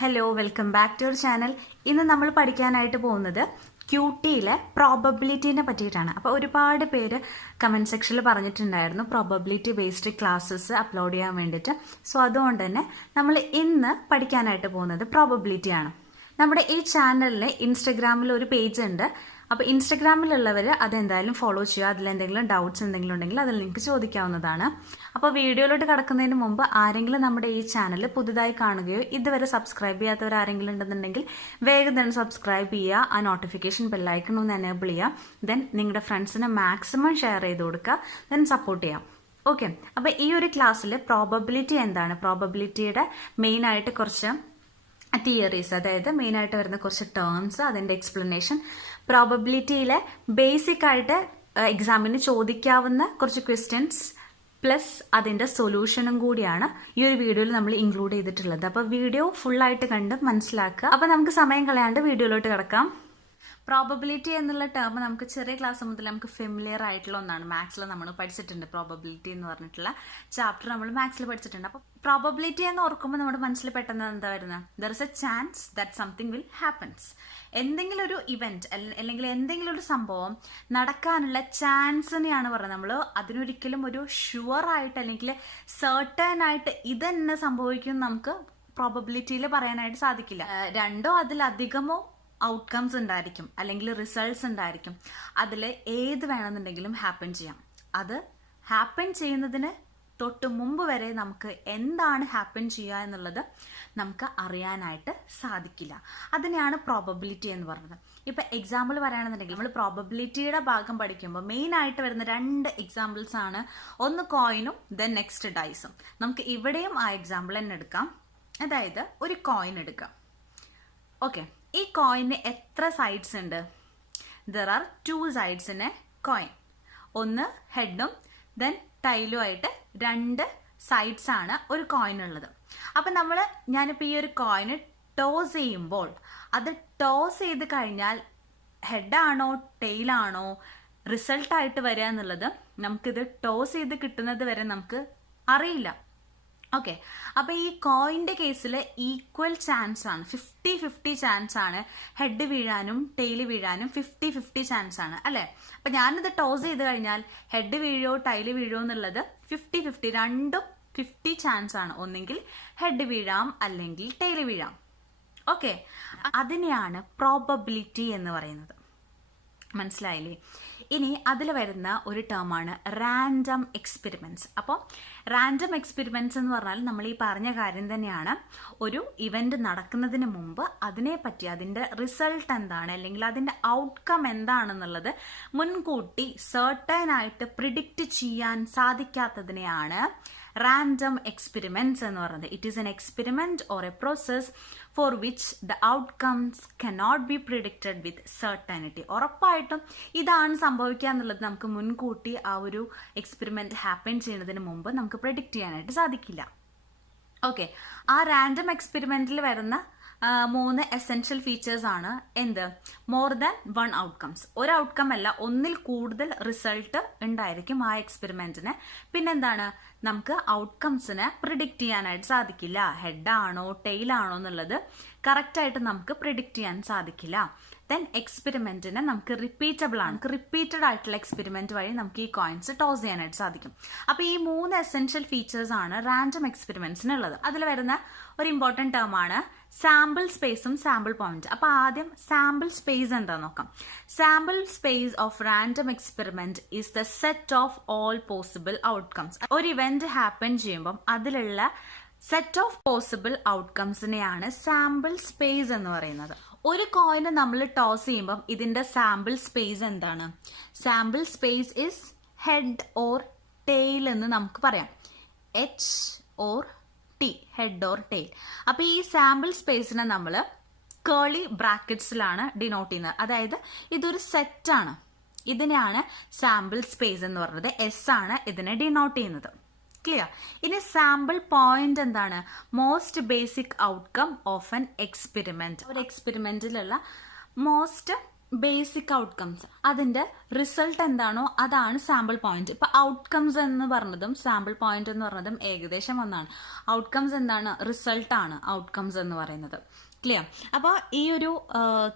Hello, welcome back to our channel. ഇന്ന് നമ്മൾ പഠിക്കാനായിട്ട് പോകുന്നത് ക്യൂട്ടിയിലെ പ്രോബബിലിറ്റീനെ പറ്റിയിട്ടാണ്. അപ്പോൾ ഒരുപാട് പേര് കമൻറ്റ് സെക്ഷനിൽ പറഞ്ഞിട്ടുണ്ടായിരുന്നു പ്രോബബിലിറ്റി ബേസ്ഡ് ക്ലാസ്സസ് അപ്ലോഡ് ചെയ്യാൻ വേണ്ടിയിട്ട്. സോ അതുകൊണ്ട് തന്നെ നമ്മൾ ഇന്ന് പഠിക്കാനായിട്ട് പോകുന്നത് പ്രോബബിലിറ്റിയാണ്. നമ്മുടെ ഈ ചാനലിന് ഇൻസ്റ്റഗ്രാമിൽ ഒരു പേജ് ഉണ്ട്. അപ്പോൾ ഇൻസ്റ്റഗ്രാമിലുള്ളവർ അതെന്തായാലും ഫോളോ ചെയ്യുക. അതിലെന്തെങ്കിലും ഡൗട്ട്സ് എന്തെങ്കിലും ഉണ്ടെങ്കിൽ അതിൽ നിങ്ങൾക്ക് ചോദിക്കാവുന്നതാണ്. അപ്പോൾ വീഡിയോയിലോട്ട് കടക്കുന്നതിന് മുമ്പ് ആരെങ്കിലും നമ്മുടെ ഈ ചാനൽ പുതുതായി കാണുകയോ ഇതുവരെ സബ്സ്ക്രൈബ് ചെയ്യാത്തവർ ആരെങ്കിലും ഉണ്ടെന്നുണ്ടെങ്കിൽ വേഗം തന്നെ സബ്സ്ക്രൈബ് ചെയ്യുക. ആ നോട്ടിഫിക്കേഷൻ ബെല്ലൈക്കൺ ഒന്ന് എനേബിൾ ചെയ്യുക. ദെൻ നിങ്ങളുടെ ഫ്രണ്ട്സിന് മാക്സിമം ഷെയർ ചെയ്ത് കൊടുക്കുക. ദെൻ സപ്പോർട്ട് ചെയ്യാം. ഓക്കെ, അപ്പോൾ ഈ ഒരു ക്ലാസ്സിൽ പ്രോബബിലിറ്റി എന്താണ്, പ്രോബബിലിറ്റിയുടെ മെയിനായിട്ട് കുറച്ച് തിയറീസ്, അതായത് മെയിനായിട്ട് വരുന്ന കുറച്ച് ടേംസ്, അതിൻ്റെ എക്സ്പ്ലനേഷൻ, പ്രോബബിലിറ്റിയിലെ ബേസിക് ആയിട്ട് എക്സാമിന് ചോദിക്കാവുന്ന കുറച്ച് ക്വസ്റ്റ്യൻസ് പ്ലസ് അതിൻ്റെ സൊല്യൂഷനും കൂടിയാണ് ഈ ഒരു വീഡിയോയിൽ നമ്മൾ ഇൻക്ലൂഡ് ചെയ്തിട്ടുള്ളത്. അപ്പോൾ വീഡിയോ ഫുള്ളായിട്ട് കണ്ട് മനസ്സിലാക്കുക. അപ്പോൾ നമുക്ക് സമയം കളയാണ്ട് വീഡിയോയിലോട്ട് കിടക്കാം. പ്രോബബിലിറ്റി എന്നുള്ള ടേം നമുക്ക് ചെറിയ ക്ലാസ് മുതൽ നമുക്ക് ഫെമിലിയർ ആയിട്ടുള്ള ഒന്നാണ്. മാത്സിൽ നമ്മൾ പഠിച്ചിട്ടുണ്ട്. പ്രോബബിലിറ്റി എന്ന് പറഞ്ഞിട്ടുള്ള ചാപ്റ്റർ നമ്മൾ മാത്സിൽ പഠിച്ചിട്ടുണ്ട്. അപ്പോൾ പ്രോബബിലിറ്റി എന്ന് ഓർക്കുമ്പോൾ നമ്മുടെ മനസ്സിൽ പെട്ടെന്ന് എന്താ വരുന്നത്? There is A chance that something will happens. എന്തെങ്കിലും ഒരു ഇവന്റ് അല്ലെങ്കിൽ എന്തെങ്കിലും ഒരു സംഭവം നടക്കാനുള്ള ചാൻസിനെയാണ് പറയുന്നത്. നമ്മൾ അതിനൊരിക്കലും ഒരു ഷുവർ ആയിട്ട് അല്ലെങ്കിൽ സർട്ടൻ ആയിട്ട് ഇതെന്നെ സംഭവിക്കും നമുക്ക് പ്രോബബിലിറ്റിയിൽ പറയാനായിട്ട് സാധിക്കില്ല. രണ്ടോ അതിലധികമോ ഔട്ട്കംസ് ഉണ്ടായിരിക്കും അല്ലെങ്കിൽ റിസൾട്ട്സ് ഉണ്ടായിരിക്കും. അതിൽ ഏത് വേണമെന്നുണ്ടെങ്കിലും ഹാപ്പൻ ചെയ്യാം. അത് ഹാപ്പൻ ചെയ്യുന്നതിന് തൊട്ട് മുമ്പ് വരെ നമുക്ക് എന്താണ് ഹാപ്പൻ ചെയ്യുക എന്നുള്ളത് നമുക്ക് അറിയാനായിട്ട് സാധിക്കില്ല. അതിനെയാണ് പ്രോബബിലിറ്റി എന്ന് പറയുന്നത്. ഇപ്പം എക്സാമ്പിൾ പറയുകയാണെന്നുണ്ടെങ്കിൽ നമ്മൾ പ്രോബബിലിറ്റിയുടെ ഭാഗം പഠിക്കുമ്പോൾ മെയിൻ ആയിട്ട് വരുന്ന രണ്ട് എക്സാമ്പിൾസ് ആണ്. ഒന്ന് കോയിനും ദെൻ നെക്സ്റ്റ് ഡൈസും. നമുക്ക് ഇവിടെയും ആ എക്സാമ്പിൾ തന്നെ എടുക്കാം. അതായത് ഒരു കോയിൻ എടുക്കാം. ഓക്കെ, ഈ കോയിന് എത്ര സൈഡ്സ് ഉണ്ട്? There are 2 sides in A coin. ഒന്ന് ഹെഡും ദെൻ ടൈലും ആയിട്ട് 2 സൈഡ്സ് ആണ് ഒരു കോയിൻ ഉള്ളത്. അപ്പം ഞാനിപ്പോൾ ഈ ഒരു കോയിന് ടോസ് ചെയ്യുമ്പോൾ അത് ടോസ് ചെയ്ത് കഴിഞ്ഞാൽ ഹെഡാണോ ടെയിലാണോ റിസൾട്ടായിട്ട് വരിക എന്നുള്ളത് നമുക്കിത് ടോസ് ചെയ്ത് കിട്ടുന്നത് വരെ നമുക്ക് അറിയില്ല. ഓക്കെ, അപ്പൊ ഈ കോയിന്റെ കേസിൽ ഈക്വൽ ചാൻസ് ആണ്, 50-50 ചാൻസ് ആണ്. ഹെഡ് വീഴാനും ടെയിൽ വീഴാനും 50-50 ചാൻസ് ആണ് അല്ലെ? അപ്പൊ ഞാനിത് ടോസ് ചെയ്ത് കഴിഞ്ഞാൽ ഹെഡ് വീഴോ ടൈല് വീഴോ എന്നുള്ളത് 50-50, രണ്ടും 50 ചാൻസ് ആണ്. ഒന്നെങ്കിൽ ഹെഡ് വീഴാം അല്ലെങ്കിൽ ടെയിൽ വീഴാം. ഓക്കെ, അതിനെയാണ് പ്രോബബിലിറ്റി എന്ന് പറയുന്നത്. മനസ്സിലായില്ലേ? ഇനി അതിൽ വരുന്ന ഒരു ടേമാണ് റാൻഡം എക്സ്പെരിമെന്റ്സ്. അപ്പോൾ റാൻഡം എക്സ്പെരിമെന്റ്സ് എന്ന് പറഞ്ഞാൽ നമ്മൾ ഈ പറഞ്ഞ കാര്യം തന്നെയാണ്. ഒരു ഇവന്റ് നടക്കുന്നതിന് മുമ്പ് അതിനെപ്പറ്റി അതിൻ്റെ റിസൾട്ട് എന്താണ് അല്ലെങ്കിൽ അതിൻ്റെ ഔട്ട്കം എന്താണെന്നുള്ളത് മുൻകൂട്ടി സർട്ടൻ ആയിട്ട് പ്രിഡിക്റ്റ് ചെയ്യാൻ സാധിക്കാത്തതിനെയാണ് റാൻഡം എക്സ്പെരിമെന്റ്സ് എന്ന് പറയുന്നത്. It is N experiment or A process four which the outcomes cannot be predicted with certainty. ഉറപ്പായിട്ടും ഇതാണ് സംഭവിക്കുക എന്നുള്ളത് നമുക്ക് മുൻകൂട്ടി ആ ഒരു എക്സ്പെരിമെന്റ് ഹാപ്പൻ ചെയ്യുന്നതിന് മുമ്പ് നമുക്ക് പ്രിഡിക്റ്റ് ചെയ്യാനായിട്ട് സാധിക്കില്ല. ഓക്കെ, ആ റാൻഡം എക്സ്പെരിമെന്റിൽ വരുന്ന 3 എസെൻഷ്യൽ ഫീച്ചേഴ്സ് ആണ്. എന്ത്? More than 1 outcomes. ഒരു ഔട്ട്കം അല്ല, ഒന്നിൽ കൂടുതൽ റിസൾട്ട് ഉണ്ടായിരിക്കും ആ എക്സ്പെരിമെന്റിന്. പിന്നെന്താണ്? നമുക്ക് ഔട്ട്കംസിനെ പ്രിഡിക്റ്റ് ചെയ്യാനായിട്ട് സാധിക്കില്ല. ഹെഡാണോ ടെയിലാണോ എന്നുള്ളത് കറക്റ്റ് ആയിട്ട് നമുക്ക് പ്രിഡിക്റ്റ് ചെയ്യാൻ സാധിക്കില്ല. ദെൻ എക്സ്പെരിമെന്റിനെ നമുക്ക് റിപ്പീറ്റബിൾ ആണ്. റിപ്പീറ്റഡ് ആയിട്ടുള്ള എക്സ്പെരിമെന്റ് വഴി നമുക്ക് ഈ കോയിൻസ് ടോസ് ചെയ്യാനായിട്ട് സാധിക്കും. അപ്പൊ ഈ 3 എസെൻഷ്യൽ ഫീച്ചേഴ്സ് ആണ് റാൻഡം എക്സ്പെരിമെന്റ്സിനുള്ളത്. അതിൽ വരുന്ന ഒരു ഇമ്പോർട്ടന്റ് ടേം ആണ് സാമ്പിൾ സ്പേസും സാമ്പിൾ പോയിന്റ്. അപ്പൊ ആദ്യം സാമ്പിൾ സ്പേസ് എന്താ നോക്കാം. Sample space of random experiment is the set of all possible outcomes. ഒരു ഇവന്റ് ഹാപ്പൻ ചെയ്യുമ്പോൾ അതിലുള്ള സെറ്റ് ഓഫ് പോസിബിൾ ഔട്ട്കംസിനെയാണ് സാമ്പിൾ സ്പേസ് എന്ന് പറയുന്നത്. ഒരു കോയിന് നമ്മൾ ടോസ് ചെയ്യുമ്പോൾ ഇതിന്റെ സാമ്പിൾ സ്പേസ് എന്താണ്? Sample space is head or tail എന്ന് നമുക്ക് പറയാം. H or T, head or tail. അപ്പൊ ഈ സാമ്പിൾ സ്പേസിനെ നമ്മൾ കേളി ബ്രാക്കറ്റ്സിലാണ് ഡിനോട്ട് ചെയ്യുന്നത്. അതായത് ഇതൊരു സെറ്റ് ആണ്. ഇതിനെയാണ് സാമ്പിൾ സ്പേസ് എന്ന് പറയുന്നത്. എസ് ആണ് ഇതിനെ ഡിനോട്ട് ചെയ്യുന്നത്. ക്ലിയർ? ഇനി സാമ്പിൾ പോയിന്റ് എന്താണ്? Most basic outcome of N experiment. ഒരു എക്സ്പെരിമെന്റിലുള്ള മോസ്റ്റ് ബേസിക് ഔട്ട്കംസ്, അതിന്റെ റിസൾട്ട് എന്താണോ അതാണ് സാമ്പിൾ പോയിന്റ്. ഇപ്പൊ ഔട്ട്കംസ് എന്ന് പറഞ്ഞതും സാമ്പിൾ പോയിന്റ് എന്ന് പറഞ്ഞതും ഏകദേശം ഒന്നാണ്. ഔട്ട്കംസ് എന്താണ്? റിസൾട്ട് ആണ് ഔട്ട്കംസ് എന്ന് പറയുന്നത്. ക്ലിയർ? അപ്പോൾ ഈ ഒരു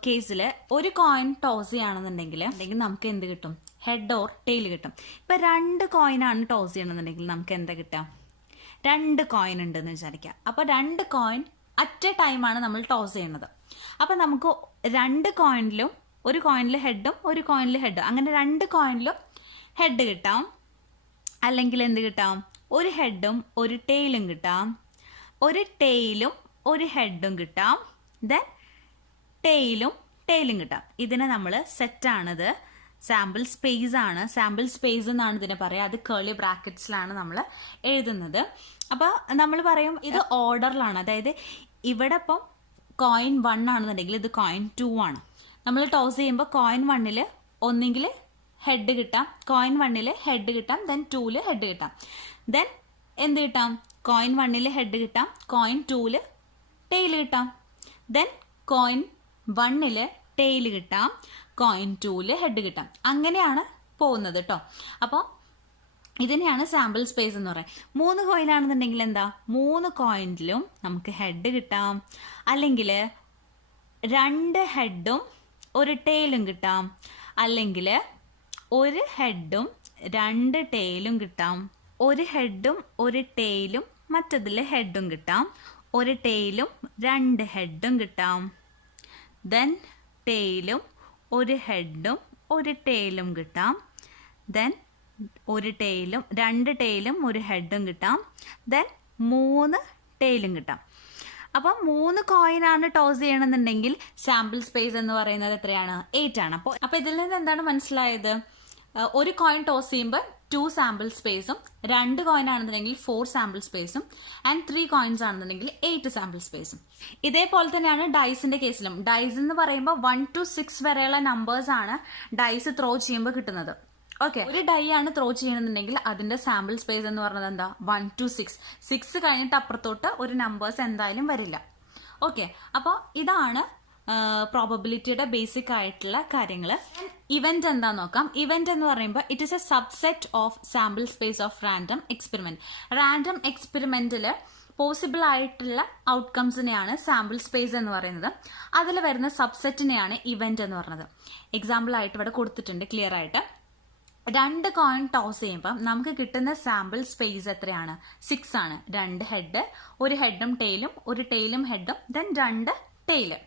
കേസിൽ ഒരു കോയിൻ ടോസ് ചെയ്യുകയാണെന്നുണ്ടെങ്കിൽ നമുക്ക് എന്ത് കിട്ടും? ഹെഡ് ഓർ ടെയിൽ കിട്ടും. ഇപ്പൊ 2 കോയിനാണ് ടോസ് ചെയ്യണമെന്നുണ്ടെങ്കിൽ നമുക്ക് എന്താ കിട്ടാം? 2 കോയിൻ ഉണ്ടെന്ന് വിചാരിക്കാം. അപ്പൊ 2 കോയിൻ അറ്റ് എ ടൈമാണ് നമ്മൾ ടോസ് ചെയ്യുന്നത്. അപ്പൊ നമുക്ക് 2 കോയിനിലും, ഒരു കോയിനിൽ ഹെഡും ഒരു കോയിനിൽ ഹെഡും, അങ്ങനെ 2 കോയിനിലും ഹെഡ് കിട്ടാം. അല്ലെങ്കിൽ എന്ത് കിട്ടാം? ഒരു ഹെഡും ഒരു ടെയിലും കിട്ടാം. ഒരു ടെയിലും ഒരു ഹെഡും കിട്ടാം. ദെൻ ടെയിലും കിട്ടാം. ഇതിനെ നമ്മൾ സെറ്റാണിത്, സാമ്പിൾ സ്പേസ് ആണ്. സാമ്പിൾ സ്പേസ് എന്നാണ് ഇതിനെ പറയുക. അത് കേർലി ബ്രാക്കറ്റ്സിലാണ് നമ്മൾ എഴുതുന്നത്. അപ്പോൾ നമ്മൾ പറയും ഇത് ഓർഡറിലാണ്. അതായത് ഇവിടെ ഇപ്പം കോയിൻ 1 ആണെന്നുണ്ടെങ്കിൽ ഇത് കോയിൻ 2 ആണ്. നമ്മൾ ടോസ് ചെയ്യുമ്പോൾ കോയിൻ 1ൽ ഒന്നെങ്കിൽ ഹെഡ് കിട്ടാം, കോയിൻ 1ൽ ഹെഡ് കിട്ടാം, ദെൻ 2ൽ ഹെഡ് കിട്ടാം. ദെൻ എന്ത് കിട്ടാം? കോയിൻ 1ൽ ഹെഡ് കിട്ടാം, കോയിൻ 2ൽ ടെയിൽ കിട്ടാം. ദെൻ കോയിൻ 1ൽ ടെയിൽ കിട്ടാം, കോയിൻ 2ൽ ഹെഡ് കിട്ടാം. അങ്ങനെയാണ് പോകുന്നത് കേട്ടോ. അപ്പോൾ ഇതിനെയാണ് സാമ്പിൾ സ്പേസ് എന്ന് പറയുന്നത്. 3 കോയിൻ ആണെന്നുണ്ടെങ്കിൽ എന്താ? 3 കോയിനിലും നമുക്ക് ഹെഡ് കിട്ടാം, അല്ലെങ്കിൽ 2 ഹെഡും ഒരു ടെയിലും കിട്ടാം, അല്ലെങ്കിൽ ഒരു ഹെഡും 2 ടെയിലും കിട്ടാം. ഒരു ഹെഡും ഒരു ടെയിലും മറ്റതിൽ ഹെഡും കിട്ടാം. ഒരു ടെയിലും 2 ഹെഡും കിട്ടാം. ദെൻ ടെയിലും ഒരു ഹെഡും ഒരു ടെയിലും കിട്ടാം. ദെൻ ഒരു ടെയിലും 2 ടെയിലും ഒരു ഹെഡും കിട്ടാം. ദെൻ 3 ടെയിലും കിട്ടാം. അപ്പം 3 കോയിനാണ് ടോസ് ചെയ്യണമെന്നുണ്ടെങ്കിൽ സാമ്പിൾ സ്പേസ് എന്ന് പറയുന്നത് എത്രയാണ്? 8 ആണ്. അപ്പോൾ ഇതിൽ നിന്ന് എന്താണ് മനസ്സിലായത്? ഒരു കോയിൻ ടോസ് ചെയ്യുമ്പോൾ 2 സാമ്പിൾ സ്പേസും, 2 കോയിൻ ആണെന്നുണ്ടെങ്കിൽ 4 സാമ്പിൾ സ്പേസും, ആൻഡ് 3 കോയിൻസ് ആണെന്നുണ്ടെങ്കിൽ 8 സാമ്പിൾ സ്പേസും. ഇതേപോലെ തന്നെയാണ് ഡൈസിന്റെ കേസിലും. ഡൈസ് എന്ന് പറയുമ്പോൾ 1 to 6 വരെയുള്ള നമ്പേഴ്സ് ആണ് ഡൈസ് ത്രോ ചെയ്യുമ്പോൾ കിട്ടുന്നത്. ഓക്കെ, ഒരു ഡൈ ആണ് ത്രോ ചെയ്യണമെന്നുണ്ടെങ്കിൽ അതിന്റെ സാമ്പിൾ സ്പേസ് എന്ന് പറയുന്നത് എന്താ? 1 to 6. 6 കഴിഞ്ഞിട്ട് അപ്പുറത്തോട്ട് ഒരു നമ്പേഴ്സ് എന്തായാലും വരില്ല. ഓക്കെ, അപ്പോൾ ഇതാണ് പ്രോബബിലിറ്റിയുടെ ബേസിക് ആയിട്ടുള്ള കാര്യങ്ങൾ. ഇവന്റ് എന്താ നോക്കാം. ഇവന്റ് എന്ന് പറയുമ്പോൾ it is a subset of sample space of random experiment. Random എക്സ്പെരിമെന്റിൽ പോസിബിൾ ആയിട്ടുള്ള ഔട്ട്കംസിനെയാണ് സാമ്പിൾ സ്പേസ് എന്ന് പറയുന്നത്. അതിൽ വരുന്ന സബ്സെറ്റിനെയാണ് ഇവന്റ് എന്ന് പറയുന്നത്. എക്സാമ്പിൾ ആയിട്ട് ഇവിടെ കൊടുത്തിട്ടുണ്ട് ക്ലിയർ ആയിട്ട്. 2 കോയിൻ ടോസ് ചെയ്യുമ്പോൾ നമുക്ക് കിട്ടുന്ന സാമ്പിൾ സ്പേസ് എത്രയാണ്? 6 ആണ്. 2 ഹെഡ്, ഒരു ഹെഡും ടെയിലും, ഒരു ടെയിലും ഹെഡും, ദെൻ 2 ടെയില്.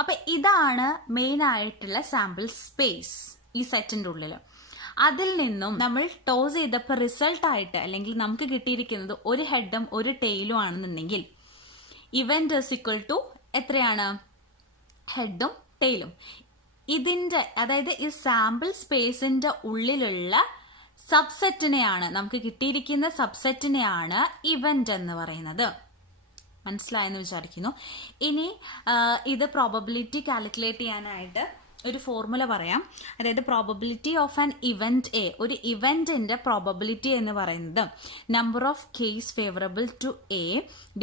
അപ്പൊ ഇതാണ് മെയിൻ ആയിട്ടുള്ള സാമ്പിൾ സ്പേസ് ഈ സെറ്റിന്റെ ഉള്ളിൽ. അതിൽ നിന്നും നമ്മൾ ടോസ് ചെയ്തപ്പോൾ റിസൾട്ട് ആയിട്ട് അല്ലെങ്കിൽ നമുക്ക് കിട്ടിയിരിക്കുന്നത് ഒരു ഹെഡും ഒരു ടെയിലും ആണെന്നുണ്ടെങ്കിൽ ഇവന്റ് ഇസ് ഈക്വൽ ടു എത്രയാണ്? ഹെഡും ടെയിലും. ഇതിന്റെ അതായത് ഈ സാമ്പിൾ സ്പേസിന്റെ ഉള്ളിലുള്ള സബ്സെറ്റിനെയാണ്, നമുക്ക് കിട്ടിയിരിക്കുന്ന സബ്സെറ്റിനെയാണ് ഇവന്റ് എന്ന് പറയുന്നത്. മനസ്സിലായെന്ന് വിചാരിക്കുന്നു. ഇനി ഇത് പ്രോബബിലിറ്റി കാൽക്കുലേറ്റ് ചെയ്യാനായിട്ട് ഒരു ഫോർമുല പറയാം. അതായത് probability of an event A, ഒരു ഇവന്റിന്റെ പ്രോബബിലിറ്റി എന്ന് പറയുന്നത് number of case favourable to A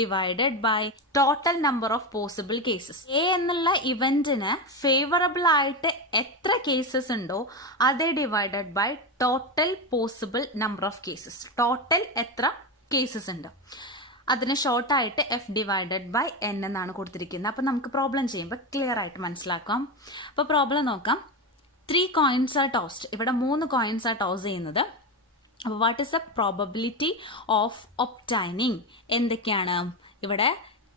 divided by total number of possible cases. A എന്നുള്ള ഇവന്റിന് ഫേവറബിൾ ആയിട്ട് എത്ര കേസസ് ഉണ്ടോ അതേ divided by total possible number of cases. Total എത്ര കേസസ് ഉണ്ട് അതിന് ഷോർട്ടായിട്ട് എഫ് ഡിവൈഡഡ് ബൈ എൻ എന്നാണ് കൊടുത്തിരിക്കുന്നത്. അപ്പം നമുക്ക് പ്രോബ്ലം ചെയ്യുമ്പോൾ ക്ലിയർ ആയിട്ട് മനസ്സിലാക്കാം. അപ്പോൾ പ്രോബ്ലം നോക്കാം. 3 കോയിൻസ് ആർ ടോസ്ഡ്. ഇവിടെ 3 കോയിൻസ് ആർ ടോസ് ചെയ്യുന്നത്. അപ്പോൾ what is the probability of obtaining? എന്തൊക്കെയാണ് ഇവിടെ?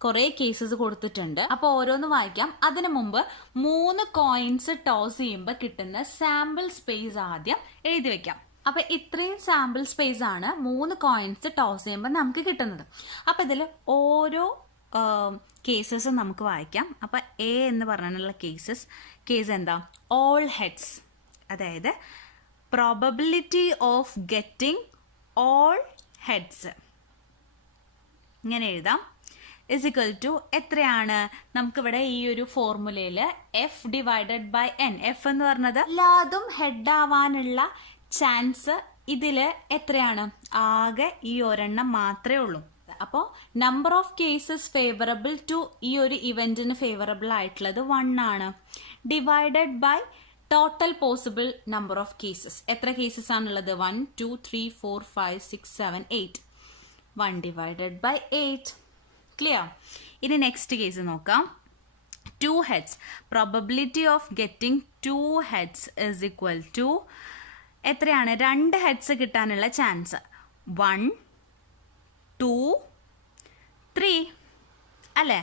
കുറെ കേസസ് കൊടുത്തിട്ടുണ്ട്. അപ്പോൾ ഓരോന്ന് വായിക്കാം. അതിനു മുമ്പ് 3 കോയിൻസ് ടോസ് ചെയ്യുമ്പോൾ കിട്ടുന്ന സാമ്പിൾ സ്പേസ് ആദ്യം എഴുതി വെക്കാം. അപ്പൊ ഇത്രയും സാമ്പിൾ സ്പേസ് ആണ് 3 കോയിൻസ് ടോസ് ചെയ്യുമ്പോൾ നമുക്ക് കിട്ടുന്നത്. അപ്പൊ ഇതിൽ ഓരോ കേസസും നമുക്ക് വായിക്കാം. അപ്പൊ എ എന്ന് പറഞ്ഞുള്ള കേസ് എന്താ? All heads. അതായത് probability of getting all heads ഇങ്ങനെ എഴുതാം. ഇസ് ഇക്വൽ ടു എത്രയാണ്? നമുക്കിവിടെ ഈ ഒരു ഫോർമുലയിൽ F divided by N. F എന്ന് പറഞ്ഞത് എല്ലാതും ഹെഡ് ആവാനുള്ള ചാൻസ് ഇതില് എത്രയാണ്? ആകെ ഈ ഒരെണ്ണം മാത്രമേ ഉള്ളൂ. അപ്പോൾ number of cases favourable to ഈ ഒരു ഇവന്റിന് ഫേവറബിൾ ആയിട്ടുള്ളത് 1 ആണ്. Divided by total possible number of cases. എത്ര കേസസ് ആണുള്ളത്? 1 2 3 4 5 6 7 8. 1 ഡിവൈഡഡ് ബൈ 8. ക്ലിയർ? ഇനി നെക്സ്റ്റ് കേസ് നോക്കാം. 2 heads. Probability of getting 2 heads is equal to എത്രയാണ്? 2 heads കിട്ടാനുള്ള ചാൻസ് 1 2 3 അല്ലേ?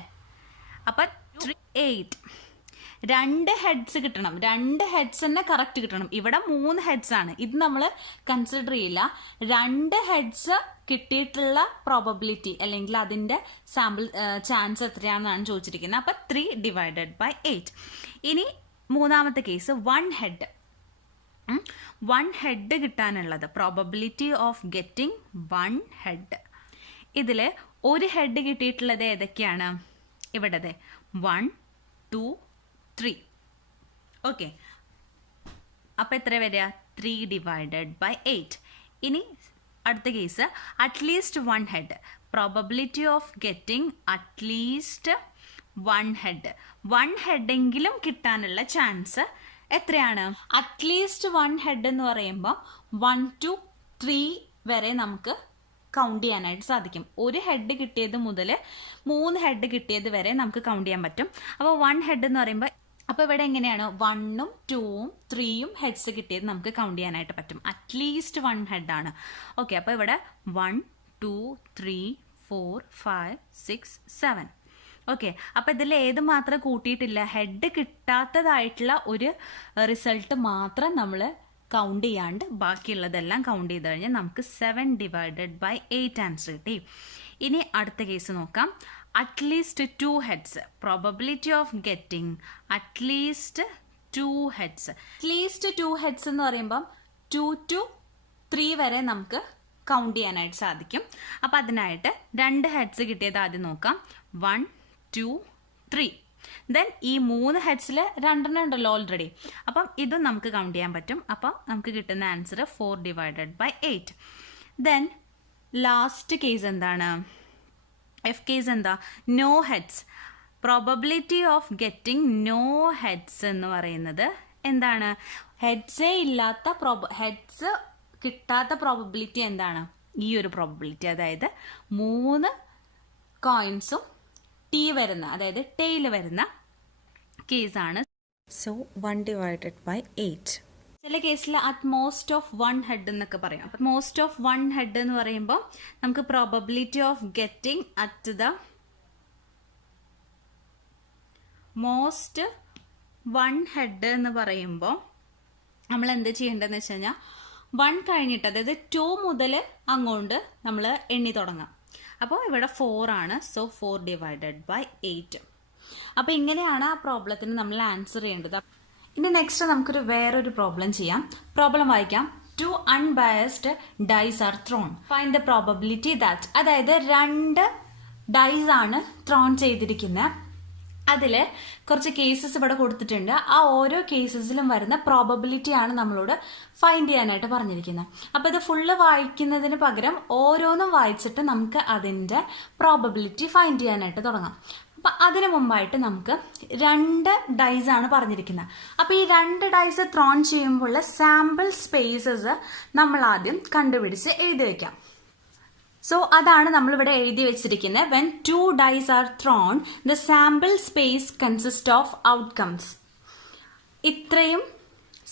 അപ്പം 8. 2 ഹെഡ്സ് കിട്ടണം. 2 ഹെഡ്സ് തന്നെ കറക്റ്റ് കിട്ടണം. ഇവിടെ 3 ഹെഡ്സ് ആണ്. ഇത് നമ്മൾ കൺസിഡർ ചെയ്യില്ല. 2 ഹെഡ്സ് കിട്ടിയിട്ടുള്ള പ്രോബബിലിറ്റി അല്ലെങ്കിൽ അതിന്റെ സാമ്പിൾ ചാൻസ് എത്രയാണെന്നാണ് ചോദിച്ചിരിക്കുന്നത്. അപ്പം 3 ഡിവൈഡഡ് ബൈ 8. ഇനി മൂന്നാമത്തെ കേസ് 1 ഹെഡ്. 1 ഹെഡ് കിട്ടാനുള്ളത് പ്രോബബിലിറ്റി ഓഫ് ഗെറ്റിംഗ് 1 ഹെഡ്. ഇതിൽ ഒരു ഹെഡ് കിട്ടിയിട്ടുള്ളത് ഏതൊക്കെയാണ്? ഇവിടെ 1 2 3. ഓക്കെ, അപ്പം എത്ര വരിക? 3 ഡിവൈഡഡ് ബൈ 8. ഇനി അടുത്ത case at least 1 head. Probability of getting at least 1 head. 1 ഹെഡെങ്കിലും കിട്ടാനുള്ള ചാൻസ് എത്രയാണ്? അറ്റ്ലീസ്റ്റ് 1 ഹെഡ് എന്ന് പറയുമ്പോൾ 1 to 3 വരെ നമുക്ക് കൗണ്ട് ചെയ്യാനായിട്ട് സാധിക്കും. ഒരു ഹെഡ് കിട്ടിയത് മുതൽ 3 ഹെഡ് കിട്ടിയത് വരെ നമുക്ക് കൗണ്ട് ചെയ്യാൻ പറ്റും. അപ്പോൾ 1 ഹെഡ് എന്ന് പറയുമ്പോൾ അപ്പോൾ ഇവിടെ എങ്ങനെയാണ്? 1ഉം 2ഉം 3ഉം ഹെഡ്സ് കിട്ടിയത് നമുക്ക് കൗണ്ട് ചെയ്യാനായിട്ട് പറ്റും. അറ്റ്ലീസ്റ്റ് 1 ഹെഡാണ്. ഓക്കെ, അപ്പോൾ ഇവിടെ 1 2 3 4 5 6 7. ഓക്കെ, അപ്പോൾ ഇതിൽ ഏത് മാത്രം കൂട്ടിയിട്ടില്ല? ഹെഡ് കിട്ടാത്തതായിട്ടുള്ള ഒരു റിസൾട്ട് മാത്രം നമ്മൾ കൗണ്ട് ചെയ്യാണ്ട് ബാക്കിയുള്ളതെല്ലാം കൗണ്ട് ചെയ്ത് കഴിഞ്ഞാൽ നമുക്ക് 7 ഡിവൈഡഡ് ബൈ 8 ആൻസർ കിട്ടി. ഇനി അടുത്ത കേസ് നോക്കാം. At least 2 heads. Probability of getting at least 2 heads. At least 2 heads എന്ന് പറയുമ്പം 2 to 3 വരെ നമുക്ക് കൗണ്ട് ചെയ്യാനായിട്ട് സാധിക്കും. അപ്പം അതിനായിട്ട് 2 ഹെഡ്സ് കിട്ടിയത് ആദ്യം നോക്കാം. 1 2 3. ദെൻ ഈ 3 ഹെഡ്സിൽ 2 ഉണ്ടല്ലോ ഓൾറെഡി. അപ്പം ഇതും നമുക്ക് കൗണ്ട് ചെയ്യാൻ പറ്റും. അപ്പം നമുക്ക് കിട്ടുന്ന answer 4 divided by 8. Then last case എന്താണ്? എഫ് കേസ് എന്താ? No heads. Probability of getting no heads എന്ന് പറയുന്നത് എന്താണ്? ഹെഡ്സേ ഇല്ലാത്ത ഹെഡ്സ് കിട്ടാത്ത പ്രോബബിലിറ്റി എന്താണ്? ഈ ഒരു പ്രോബബിലിറ്റി, അതായത് 3 കോയിൻസും ടി വരുന്ന, അതായത് ടെയിൽ വരുന്ന കേസാണ്. So 1 divided by 8. ചില കേസിൽ അറ്റ് മോസ്റ്റ് ഓഫ് 1 ഹെഡ് എന്നൊക്കെ പറയും. അപ്പം മോസ്റ്റ് ഓഫ് 1 ഹെഡ് എന്ന് പറയുമ്പോൾ നമുക്ക് probability of getting at the most 1 head എന്ന് പറയുമ്പോൾ നമ്മൾ എന്ത് ചെയ്യേണ്ടതെന്ന് വെച്ച് കഴിഞ്ഞാൽ 1 കഴിഞ്ഞിട്ട്, അതായത് 2 മുതൽ അങ്ങോട്ട് നമ്മൾ എണ്ണി തുടങ്ങാം. അപ്പോൾ ഇവിടെ 4 ആണ്. So 4 divided by 8. അപ്പോൾ ഇങ്ങനെയാണ് ആ പ്രോബ്ലത്തിന് നമ്മൾ ആൻസർ ചെയ്യേണ്ടത്. ഇനി നെക്സ്റ്റ് നമുക്കൊരു വേറൊരു പ്രോബ്ലം ചെയ്യാം. പ്രോബ്ലം വായിക്കാം. 2 unbiased dice are thrown. Find the probability that. അതായത് 2 ഡൈസ് ആണ് ത്രോൺ ചെയ്തിരിക്കുന്നത്. അതിൽ കുറച്ച് കേസസ് ഇവിടെ കൊടുത്തിട്ടുണ്ട്. ആ ഓരോ കേസസിലും വരുന്ന പ്രോബബിലിറ്റി ആണ് നമ്മളോട് ഫൈൻഡ് ചെയ്യാനായിട്ട് പറഞ്ഞിരിക്കുന്നത്. അപ്പോൾ ഇത് ഫുള്ള് വായിക്കുന്നതിന് പകരം ഓരോന്നും വായിച്ചിട്ട് നമുക്ക് അതിൻ്റെ പ്രോബബിലിറ്റി ഫൈൻഡ് ചെയ്യാനായിട്ട് തുടങ്ങാം. അപ്പം അതിനു മുമ്പായിട്ട് നമുക്ക് 2 ഡൈസ് ആണ് പറഞ്ഞിരിക്കുന്നത്. അപ്പോൾ ഈ 2 ഡൈസ് ത്രോൺ ചെയ്യുമ്പോഴുള്ള സാമ്പിൾ സ്പേസസ് നമ്മൾ ആദ്യം കണ്ടുപിടിച്ച് എഴുതി വയ്ക്കാം. സോ അതാണ് നമ്മളിവിടെ എഴുതി വെച്ചിരിക്കുന്നത്. When 2 dice are thrown the sample space consist of outcomes. ഇത്രയും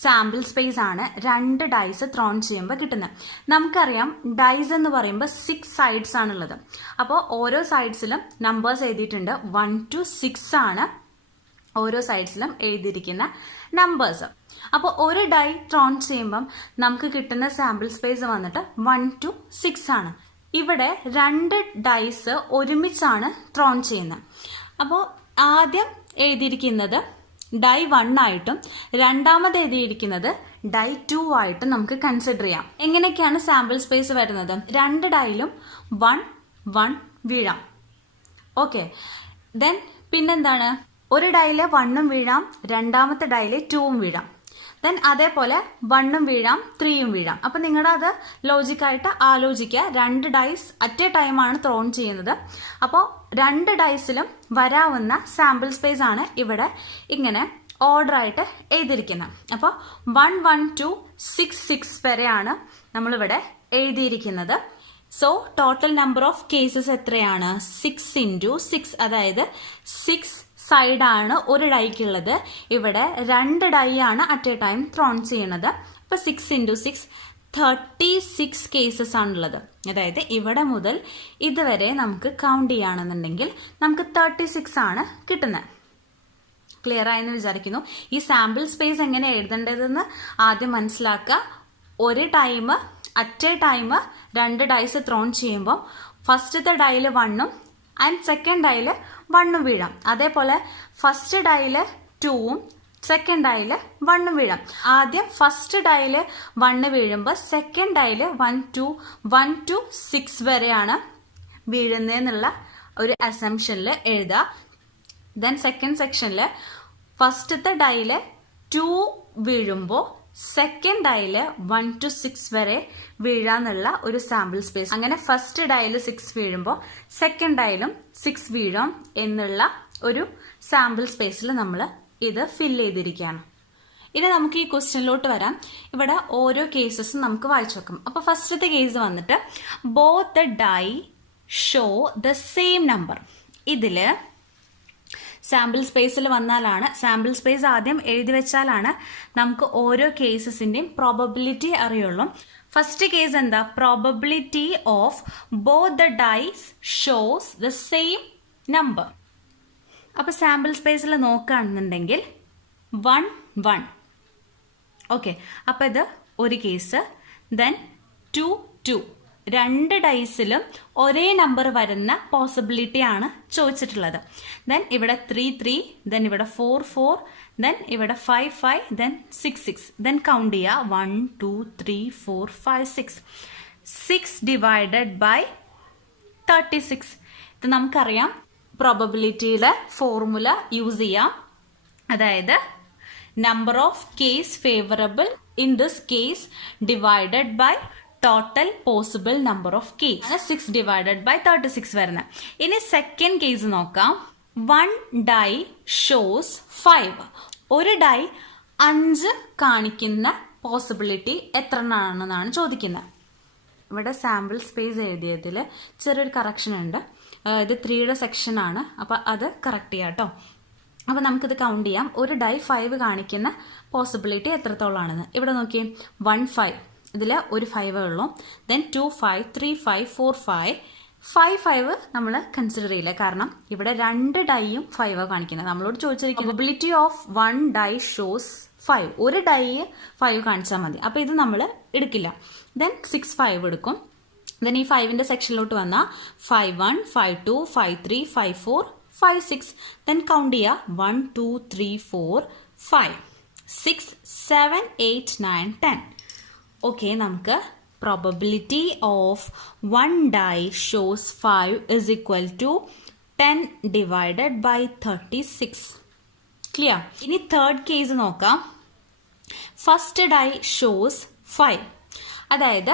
സാമ്പിൾ സ്പേസ് ആണ് 2 ഡൈസ് ത്രോൺ ചെയ്യുമ്പോൾ കിട്ടുന്നത്. നമുക്കറിയാം ഡൈസ് എന്ന് പറയുമ്പോൾ 6 സൈഡ്സ് ആണുള്ളത്. അപ്പോൾ ഓരോ സൈഡ്സിലും നമ്പേഴ്സ് എഴുതിയിട്ടുണ്ട്. 1 to 6 ആണ് ഓരോ സൈഡ്സിലും എഴുതിയിരിക്കുന്ന നമ്പേഴ്സ്. അപ്പോൾ ഒരു ഡൈ ത്രോൺ ചെയ്യുമ്പം നമുക്ക് കിട്ടുന്ന സാമ്പിൾ സ്പേസ് വന്നിട്ട് 1 to 6 ആണ്. ഇവിടെ 2 ഡൈസ് ഒരുമിച്ചാണ് ത്രോൺ ചെയ്യുന്നത്. അപ്പോൾ ആദ്യം എഴുതിയിരിക്കുന്നത് ഡൈ 1 ആയിട്ടും രണ്ടാമത് എഴുതിയിരിക്കുന്നത് ഡൈ 2 ആയിട്ടും നമുക്ക് കൺസിഡർ ചെയ്യാം. എങ്ങനെയൊക്കെയാണ് സാമ്പിൾ സ്പേസ് വരുന്നത്? 2 ഡൈയിലും 1 1 വീഴാം. ഓക്കെ, ദെൻ പിന്നെന്താണ്? ഒരു ഡൈയില് 1ഉം വീഴാം, രണ്ടാമത്തെ ഡൈയില് 2ഉം വീഴാം. ദെൻ അതേപോലെ 1ഉം വീഴാം 3യും വീഴാം. അപ്പൊ നിങ്ങളുടെ അത് ലോജിക്കായിട്ട് ആലോചിക്കുക. 2 ഡൈസ് അറ്റ് എ ടൈം ആണ് ത്രോൺ ചെയ്യുന്നത്. അപ്പോൾ 2 ഡൈസിലും വരാവുന്ന സാമ്പിൾ സ്പേസ് ആണ് ഇവിടെ ഇങ്ങനെ ഓർഡർ ആയിട്ട് എഴുതിയിരിക്കുന്നത്. അപ്പോൾ 1 1 2 6 6 വരെയാണ് നമ്മളിവിടെ എഴുതിയിരിക്കുന്നത്. So total number of cases എത്രയാണ്? 6 × 6. അതായത് 6 സൈഡാണ് ഒരു ഡൈക്കുള്ളത്. ഇവിടെ 2 ഡൈ ആണ് അറ്റ് എ ടൈം ത്രോൺ ചെയ്യുന്നത്. അപ്പൊ 6 × 6 36 കേസസ് ആണുള്ളത്. അതായത് ഇവിടെ മുതൽ ഇതുവരെ നമുക്ക് കൗണ്ട് ചെയ്യുകയാണെന്നുണ്ടെങ്കിൽ നമുക്ക് 36 ആണ് കിട്ടുന്നത്. ക്ലിയർ ആയെന്ന് വിചാരിക്കുന്നു. ഈ സാമ്പിൾ സ്പേസ് എങ്ങനെ എഴുതേണ്ടതെന്ന് ആദ്യം മനസ്സിലാക്കുക. ഒരു time at a time 2 dice thrown ചെയ്യുമ്പോൾ ഫസ്റ്റത്തെ ഡൈയിൽ 1ഉം ആൻഡ് സെക്കൻഡ് ഡൈയിൽ 1ഉം വീഴാം. അതേപോലെ ഫസ്റ്റ് ഡൈയിൽ 2ഉം സെക്കൻഡ് ഡൈയിൽ 1ഉം വീഴാം. ആദ്യം ഫസ്റ്റ് ഡൈയിൽ 1 വീഴുമ്പോൾ സെക്കൻഡ് ഡൈയിൽ 1 to 6 വരെയാണ് വീഴുന്നതെന്നുള്ള ഒരു അസംഷനിൽ എഴുതുക. ദെൻ സെക്കൻഡ് സെക്ഷനിൽ ഫസ്റ്റത്തെ ഡൈയില് 2 വീഴുമ്പോൾ സെക്കൻഡ് ഡൈയില് 1 to 6 വരെ വീഴാന്നുള്ള ഒരു സാമ്പിൾ സ്പേസ്. അങ്ങനെ ഫസ്റ്റ് ഡൈയില് 6 വീഴുമ്പോൾ സെക്കൻഡ് ഡൈയിലും 6 വീഴാം എന്നുള്ള ഒരു സാമ്പിൾ സ്പേസിൽ നമ്മൾ ഇത് ഫില്ല് ചെയ്തിരിക്കുകയാണ്. ഇനി നമുക്ക് ഈ ക്വസ്റ്റ്യനിലോട്ട് വരാം. ഇവിടെ ഓരോ കേസസും നമുക്ക് വായിച്ചു നോക്കാം. അപ്പൊ ഫസ്റ്റത്തെ കേസ് വന്നിട്ട് both the die show the same number. ഇതില് സാമ്പിൾ സ്പേസിൽ വന്നാലാണ്, സാമ്പിൾ സ്പേസ് ആദ്യം എഴുതി വെച്ചാലാണ് നമുക്ക് ഓരോ കേസസിന്റെയും പ്രോബബിലിറ്റി അറിയുള്ളൂ. ഫസ്റ്റ് കേസ് എന്താ? Probability of both the dice shows the same number. അപ്പൊ സാമ്പിൾ സ്പേസിൽ നോക്കുകയാണെന്നുണ്ടെങ്കിൽ 1 1. ഓക്കെ, അപ്പൊ ഇത് ഒരു കേസ്. ദെൻ 2 2. 2 ഡൈസിലും ഒരേ നമ്പർ വരുന്ന പോസിബിലിറ്റി ആണ് ചോദിച്ചിട്ടുള്ളത്. ദെൻ ഇവിടെ 3 3, ദെൻ ഇവിടെ 4 4, ദെൻ ഇവിടെ 5 5, ദെൻ 6 6. ദെൻ കൗണ്ട് ചെയ്യുക 1 2 3 4 5 6. 6 ഡിവൈഡഡ് ബൈ 36. ഇത് നമുക്കറിയാം, പ്രോബബിലിറ്റിയിലെ ഫോർമുല യൂസ് ചെയ്യാം. അതായത് number of case favourable in this case divided by total possible number of case. 6 divided by 36 വരുന്നത്. ഇനി സെക്കൻഡ് കേസ് നോക്കാം. 1 ഡൈ ഷോസ് 5. ഒരു ഡൈ 5 കാണിക്കുന്ന പോസിബിലിറ്റി എത്ര ആണെന്നാണ് ചോദിക്കുന്നത്. ഇവിടെ സാമ്പിൾ സ്പേസ് എഴുതിയതിൽ ചെറിയൊരു കറക്ഷൻ ഉണ്ട്. ഇത് 3യുടെ സെക്ഷൻ ആണ്. അപ്പൊ അത് കറക്റ്റ് ചെയ്യാം കേട്ടോ. അപ്പൊ നമുക്കിത് കൗണ്ട് ചെയ്യാം. ഒരു ഡൈ 5 കാണിക്കുന്ന പോസിബിലിറ്റി എത്രത്തോളാണെന്ന്. ഇവിടെ നോക്കിയേ, 1 5. ഇതിൽ ഒരു 5 ഉള്ളൂ. ദെൻ 2 5, 3 5, 4 5. 5 5 നമ്മൾ കൺസിഡർ ചെയ്യില്ല, കാരണം ഇവിടെ 2 ഡൈയും 5 കാണിക്കുന്നത്. നമ്മളോട് ചോദിച്ചിരിക്കുന്നത് പ്രോബബിലിറ്റി ഓഫ് 1 ഡൈ ഷോസ് 5. ഒരു ഡൈ 5 കാണിച്ചാൽ മതി. അപ്പൊ ഇത് നമ്മൾ എടുക്കില്ല. ദെൻ 6 5 എടുക്കും. ദെൻ ഈ 5ന്റെ സെക്ഷനിലോട്ട് വന്നാൽ 5 1, 5 2, 5 3, 5 4, 5 6. ദെൻ കൗണ്ട് ചെയ്യുക 1 2 3 4 5 6 7 8 9 10. ഓക്കെ, നമുക്ക് probability of 1 die shows 5 is equal to 10 divided by 36. Clear? ഇനി തേർഡ് കേസ് നോക്കാം. First die shows 5. അതായത്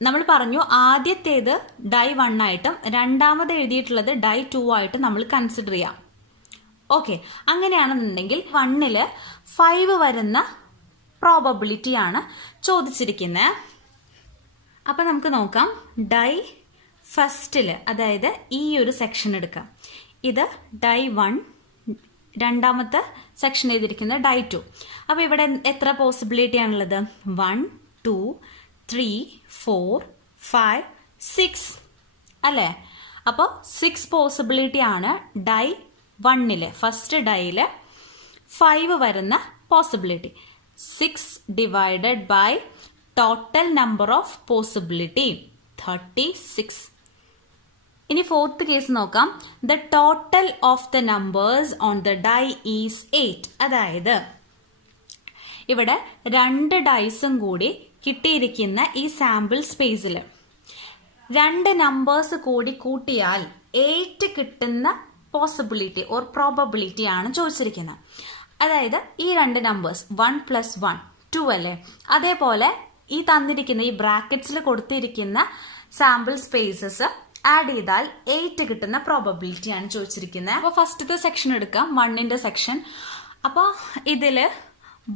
നമ്മൾ പറഞ്ഞു ആദ്യത്തേത് ഡൈ 1 ആയിട്ടും രണ്ടാമത് എഴുതിയിട്ടുള്ളത് ഡൈ 2 ആയിട്ടും നമ്മൾ കൺസിഡർ ചെയ്യാം. ഓക്കെ, അങ്ങനെയാണെന്നുണ്ടെങ്കിൽ 1ല് 5 വരുന്ന പ്രോബബിലിറ്റി ആണ് ചോദിച്ചിരിക്കുന്നത്. അപ്പൊ നമുക്ക് നോക്കാം. ഡൈ ഫസ്റ്റില്, അതായത് ഈ ഒരു സെക്ഷൻ എടുക്കാം. ഇത് ഡൈ 1, രണ്ടാമത്തെ സെക്ഷൻ എഴുതിയിരിക്കുന്നത് ഡൈ 2. അപ്പൊ ഇവിടെ എത്ര പോസിബിലിറ്റി ആണുള്ളത്? 1 2 3 4 5 6 അല്ലേ? അപ്പോൾ 6 പോസിബിലിറ്റി ആണ് ഡൈ 1ല്, ഫസ്റ്റ് ഡൈയില് 5 വരുന്ന possibility. 6 divided by total number of possibility 36. ഇനി ഫോർത്ത് കേസ് നോക്കാം. The total of the numbers on the die is 8. അതായത് ഇവിടെ 2 ഡൈസും കൂടി കിട്ടിയിരിക്കുന്ന ഈ സാമ്പിൾ സ്പേസിൽ 2 നമ്പേഴ്സ് കൂടി കൂട്ടിയാൽ 8 കിട്ടുന്ന പോസിബിലിറ്റി ഓർ പ്രോബബിലിറ്റി ആണ് ചോദിച്ചിരിക്കുന്നത്. അതായത് ഈ 2 നമ്പേഴ്സ് 1 + 1 2 അല്ലേ? അതേപോലെ ഈ തന്നിരിക്കുന്ന ഈ ബ്രാക്കറ്റ്സിൽ കൊടുത്തിരിക്കുന്ന സാമ്പിൾ സ്പേസസ് ആഡ് ചെയ്താൽ 8 കിട്ടുന്ന പ്രോബബിലിറ്റി ആണ് ചോദിച്ചിരിക്കുന്നത്. അപ്പോൾ ഫസ്റ്റത്തെ സെക്ഷൻ എടുക്കാം, 1ന്റെ സെക്ഷൻ. അപ്പോൾ ഇതില്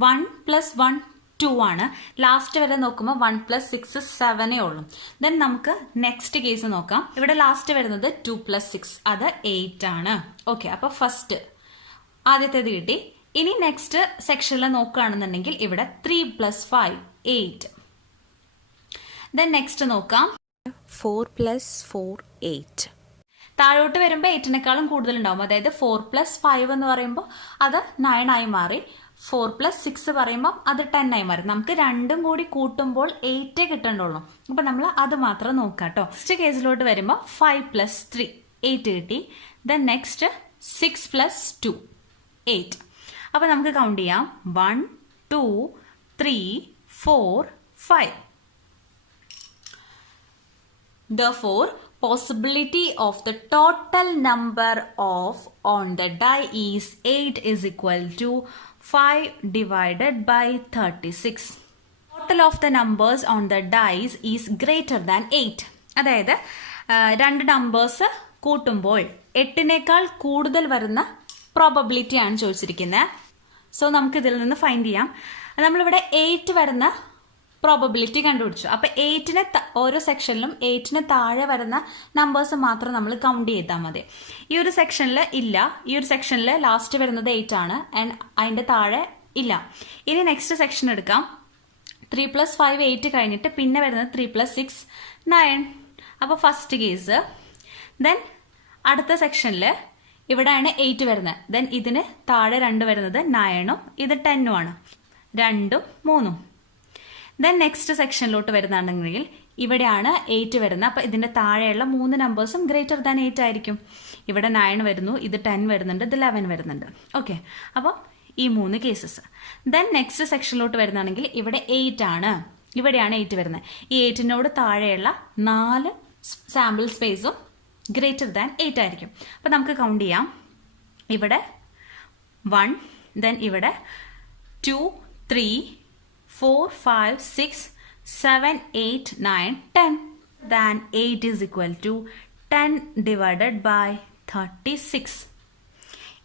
1 + 1 2 ആണ്. ലാസ്റ്റ് വരെ നോക്കുമ്പോൾ 1 + 6 7 ഉള്ളൂ. ദെൻ നമുക്ക് നെക്സ്റ്റ് കേസ് നോക്കാം. ഇവിടെ ലാസ്റ്റ് വരുന്നത് 2 + 6, അത് 8 ആണ്. ഓക്കെ, അപ്പൊ ഫസ്റ്റ് ആദ്യത്തേത് കിട്ടി. ഇനി നെക്സ്റ്റ് സെക്ഷനിൽ നോക്കുകയാണെന്നുണ്ടെങ്കിൽ ഇവിടെ 3 + 5 8. ദെൻ നെക്സ്റ്റ് നോക്കാം, 4 + 4 8. താഴോട്ട് വരുമ്പോൾ 8നേക്കാളും കൂടുതൽ ഉണ്ടാവും. അതായത് 4 + 5 എന്ന് പറയുമ്പോൾ അത് 9 ആയി മാറി. 4 + 6 പറയുമ്പോൾ അത് 10 ആയി മാറി. നമുക്ക് രണ്ടും കൂടി കൂട്ടുമ്പോൾ 8 കിട്ടണ്ടുള്ളൂ. അപ്പൊ നമ്മൾ അത് മാത്രം നോക്കാം കേട്ടോ. നെക്സ്റ്റ് കേസിലോട്ട് വരുമ്പോൾ 5 + 3 8 കിട്ടി. Then next 6 + 2 8. അപ്പൊ നമുക്ക് കൗണ്ട് ചെയ്യാം, 1 2 3 4 5. Therefore, possibility of the total number of on the die is 8 is equal to 5 divided by 36. Total of the numbers on the dice is greater than 8. അതായത് രണ്ട് നമ്പേഴ്സ് കൂട്ടുമ്പോൾ 8നേക്കാൾ കൂടുതൽ വരുന്ന പ്രോബബിലിറ്റി ആണ് ചോദിച്ചിരിക്കുന്നത്. സോ നമുക്ക് ഇതിൽ നിന്ന് ഫൈൻഡ് ചെയ്യാം. നമ്മളിവിടെ 8 വരുന്ന പ്രോബബിലിറ്റി കണ്ടുപിടിച്ചു. അപ്പൊ 8നെ ഓരോ സെക്ഷനിലും 8ന് താഴെ വരുന്ന നമ്പേഴ്സ് മാത്രം നമ്മൾ കൗണ്ട് ചെയ്താൽ മതി. ഈ ഒരു സെക്ഷനിൽ ഇല്ല. ഈ ഒരു സെക്ഷനിൽ ലാസ്റ്റ് വരുന്നത് 8 ആണ് ആൻഡ് അതിന്റെ താഴെ ഇല്ല. ഇനി നെക്സ്റ്റ് സെക്ഷൻ എടുക്കാം. 3 + 5 8 കഴിഞ്ഞിട്ട് പിന്നെ വരുന്നത് 3 + 6 9. അപ്പൊ ഫസ്റ്റ് കേസ്. ദെൻ അടുത്ത സെക്ഷനിൽ ഇവിടെയാണ് 8 വരുന്നത്. ദെൻ ഇതിന് താഴെ 2 വരുന്നത് 9ഉം ഇത് 10ഉം ആണ്. 2ഉം 3ഉം. ദെൻ നെക്സ്റ്റ് സെക്ഷനിലോട്ട് വരുന്നുണ്ടെങ്കിൽ ഇവിടെയാണ് 8 വരുന്നത്. അപ്പൊ ഇതിന്റെ താഴെയുള്ള 3 നമ്പേഴ്സും ഗ്രേറ്റർ ദാൻ 8 ആയിരിക്കും. ഇവിടെ 9 വരുന്നു, ഇത് 10 വരുന്നുണ്ട്, ഇത് 11 വരുന്നുണ്ട്. ഓക്കെ, അപ്പോൾ ഈ 3 കേസസ്. ദെൻ നെക്സ്റ്റ് സെക്ഷനിലോട്ട് വരുന്നുണ്ടെങ്കിൽ ഇവിടെ 8 ആണ്, ഇവിടെയാണ് 8 വരുന്നത്. ഈ 8നോട് താഴെയുള്ള 4 സാമ്പിൾ സ്പേസും ഗ്രേറ്റർ ദാൻ 8 ആയിരിക്കും. അപ്പൊ നമുക്ക് കൗണ്ട് ചെയ്യാം. ഇവിടെ 1, ദെൻ ഇവിടെ 2 3 4 5 6 7 8 9 10. Then 8 is equal to 10 divided by 36.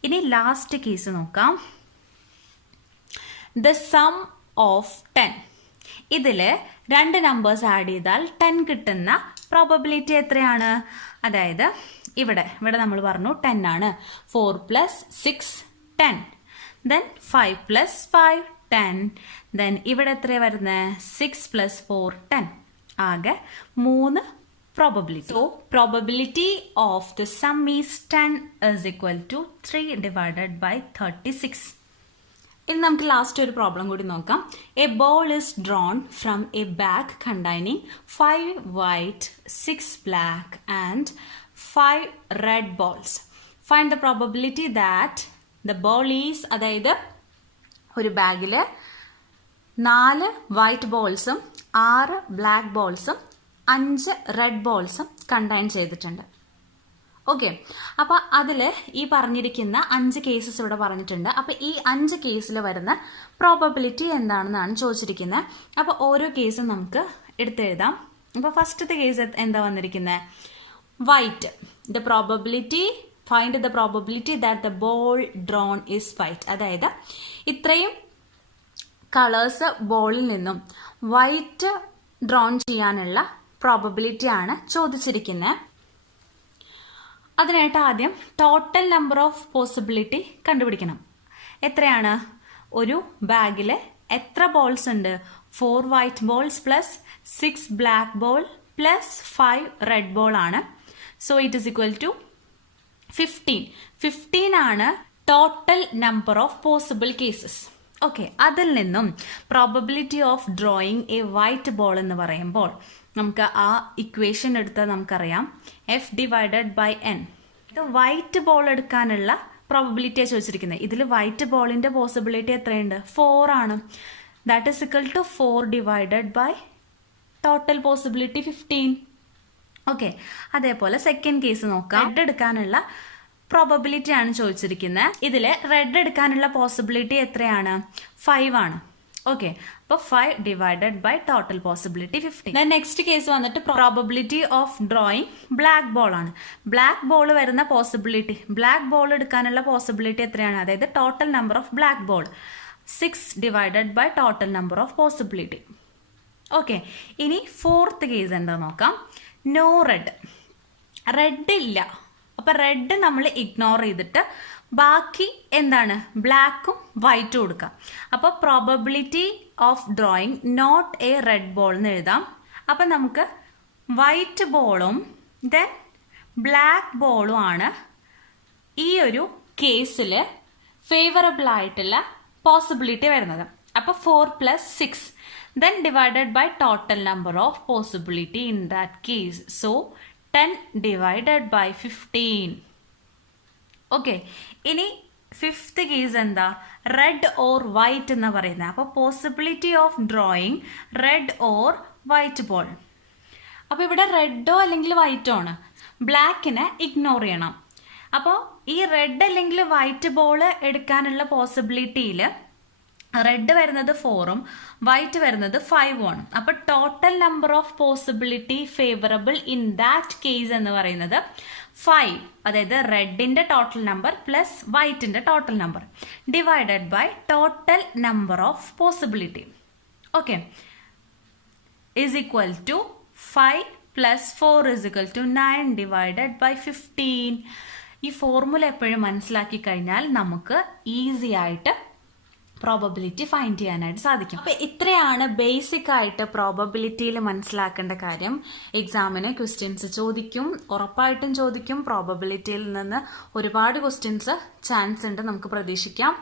ഇനി ലാസ്റ്റ് കേസ് നോക്കാം. The sum of 10. ഇതില് രണ്ട് നമ്പേഴ്സ് ആഡ് ചെയ്താൽ 10 കിട്ടുന്ന പ്രോബബിലിറ്റി എത്രയാണ്? അതായത് ഇവിടെ നമ്മൾ പറഞ്ഞു 10 ആണ്. 4 + 6 10. Then 5 + 5 10. Then ഇവിടെ എത്ര വരുന്നത്? 6 + 4 10. ആകെ 3 probability. So probability of the sum is 10 is equal to 3 divided by 36. ഇനി നമുക്ക് ലാസ്റ്റ് ഒരു പ്രോബ്ലം കൂടി നോക്കാം. A ball is drawn from a bag containing 5 white, 6 black and 5 red balls. Find the probability that the ball is, അതായത് ഒരു ബാഗില് 4 white ബോൾസും 6 black ബോൾസും 5 red ബോൾസും contain ചെയ്തിട്ടുണ്ട്. Okay, അപ്പൊ അതില് ഈ പറഞ്ഞിരിക്കുന്ന 5 കേസസ് ഇവിടെ പറഞ്ഞിട്ടുണ്ട്. അപ്പൊ ഈ 5 കേസിൽ വരുന്ന പ്രോബബിലിറ്റി എന്താണെന്നാണ് ചോദിച്ചിരിക്കുന്നത്. അപ്പൊ ഓരോ കേസും നമുക്ക് എടുത്തെഴുതാം. അപ്പൊ ഫസ്റ്റത്തെ കേസ് എന്താ വന്നിരിക്കുന്നത്? White. The probability, find the probability that the ball drone is white. അതായത് ഇത്രയും കളേഴ്സ് ബോളിൽ നിന്നും വൈറ്റ് ഡ്രോൺ ചെയ്യാനുള്ള പ്രോബബിലിറ്റി ആണ് ചോദിച്ചിരിക്കുന്നത്. അതിനായിട്ട് ആദ്യം ടോട്ടൽ നമ്പർ ഓഫ് പോസിബിലിറ്റി കണ്ടുപിടിക്കണം. എത്രയാണ്? ഒരു ബാഗിൽ എത്ര ബോൾസ് ഉണ്ട്? 4 white balls plus 6 black ball plus 5 red ball ആണ്. So it is equal to 15. 15 ആണ് total number of possible cases. Okay, അതിൽ നിന്നും probability of drawing a white ball എന്ന് പറയുമ്പോൾ നമുക്ക് ആ ഇക്വേഷൻ എടുത്താൽ നമുക്കറിയാം F/N. ഇത് വൈറ്റ് ബോൾ എടുക്കാനുള്ള പ്രോബബിലിറ്റിയാണ് ചോദിച്ചിരിക്കുന്നത്. ഇതിൽ വൈറ്റ് ബോളിന്റെ പോസിബിലിറ്റി എത്രയുണ്ട്? 4 ആണ്. That is equal to 4 divided by total possibility 15. Okay, അതേപോലെ സെക്കൻഡ് കേസ് നോക്കാം. റെഡ് എടുക്കാനുള്ള പ്രോബബിലിറ്റി ആണ് ചോദിച്ചിരിക്കുന്നത്. ഇതിൽ റെഡ് എടുക്കാനുള്ള പോസിബിലിറ്റി എത്രയാണ്? 5 ആണ്. ഓക്കെ, അപ്പോൾ 5 divided by total possibility 15. Next case വന്നിട്ട് probability of drawing black ball ആണ്. ബ്ലാക്ക് ബോൾ വരുന്ന പോസിബിലിറ്റി, ബ്ലാക്ക് ബോൾ എടുക്കാനുള്ള പോസിബിലിറ്റി എത്രയാണ്? അതായത് total number of black ball 6 divided by total number of possibility. Okay, ഇനി ഫോർത്ത് കേസ് എന്താ നോക്കാം. No red, red ഇല്ല. അപ്പൊ റെഡ് നമ്മൾ ഇഗ്നോർ ചെയ്തിട്ട് ബാക്കി എന്താണ്? ബ്ലാക്കും വൈറ്റും കൊടുക്കാം. അപ്പോൾ probability of drawing not a red ball എന്ന് എഴുതാം. അപ്പം നമുക്ക് വൈറ്റ് ബോളും ദെൻ ബ്ലാക്ക് ബോളും ആണ് ഈ ഒരു കേസിൽ ഫേവറബിൾ ആയിട്ടുള്ള പോസിബിലിറ്റി വരുന്നത്. അപ്പോൾ 4 + 6 then divided by total number of possibility in that case. So 10 divided by 15. Okay, ഇനി ഫിഫ്ത്ത് കേസ് എന്താ? റെഡ് ഓർ വൈറ്റ് എന്ന് പറയുന്നത്. അപ്പോൾ possibility of drawing red or white ball. അപ്പോൾ ഇവിടെ റെഡോ അല്ലെങ്കിൽ വൈറ്റോ ആണ്. ബ്ലാക്കിനെ ഇഗ്നോർ ചെയ്യണം. അപ്പോൾ ഈ റെഡ് അല്ലെങ്കിൽ വൈറ്റ് ബോൾ എടുക്കാനുള്ള പോസിബിലിറ്റിയിൽ റെഡ് വരുന്നത് 4ഉം വൈറ്റ് വരുന്നത് 5ഉം ആണ്. അപ്പൊ total number of possibility favourable in that case എന്ന് പറയുന്നത് 5, അതായത് റെഡിന്റെ ടോട്ടൽ നമ്പർ പ്ലസ് വൈറ്റിന്റെ total number divided by total number of possibility. Okay, is equal to 5 + 4 = 9 divided by 15. ഈ ഫോർമുല എപ്പോഴും മനസ്സിലാക്കി കഴിഞ്ഞാൽ നമുക്ക് ഈസി ആയിട്ട് പ്രോബബിലിറ്റി ഫൈൻഡ് ചെയ്യാനായിട്ട് സാധിക്കും. അപ്പൊ ഇത്രയാണ് ബേസിക് ആയിട്ട് പ്രോബബിലിറ്റിയിൽ മനസ്സിലാക്കേണ്ട കാര്യം. എക്സാമിന് ക്വസ്റ്റ്യൻസ് ചോദിക്കും, ഉറപ്പായിട്ടും ചോദിക്കും. പ്രോബബിലിറ്റിയിൽ നിന്ന് ഒരുപാട് ക്വസ്റ്റ്യൻസ് ചാൻസ് ഉണ്ട്, നമുക്ക് പ്രതീക്ഷിക്കാം.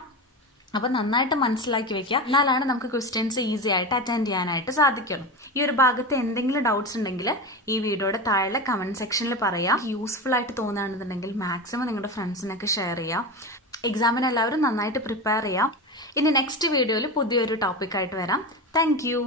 അപ്പൊ നന്നായിട്ട് മനസ്സിലാക്കി വെക്കുക, എന്നാലാണ് നമുക്ക് ക്വസ്റ്റ്യൻസ് ഈസി ആയിട്ട് അറ്റൻഡ് ചെയ്യാനായിട്ട് സാധിക്കുള്ളൂ. ഈ ഒരു ഭാഗത്ത് എന്തെങ്കിലും ഡൗട്ട്സ് ഉണ്ടെങ്കിൽ ഈ വീഡിയോയുടെ താഴെ കമന്റ് സെക്ഷനിൽ പറയാം. യൂസ്ഫുൾ ആയിട്ട് തോന്നുകയാണെന്നുണ്ടെങ്കിൽ മാക്സിമം നിങ്ങളുടെ ഫ്രണ്ട്സിനൊക്കെ ഷെയർ ചെയ്യാം. എക്സാമിന് എല്ലാവരും നന്നായിട്ട് പ്രിപ്പയർ ചെയ്യാം. ഇനി നെക്സ്റ്റ് വീഡിയോയിൽ പുതിയൊരു ടോപ്പിക്കായിട്ട് വരാം. Thank you.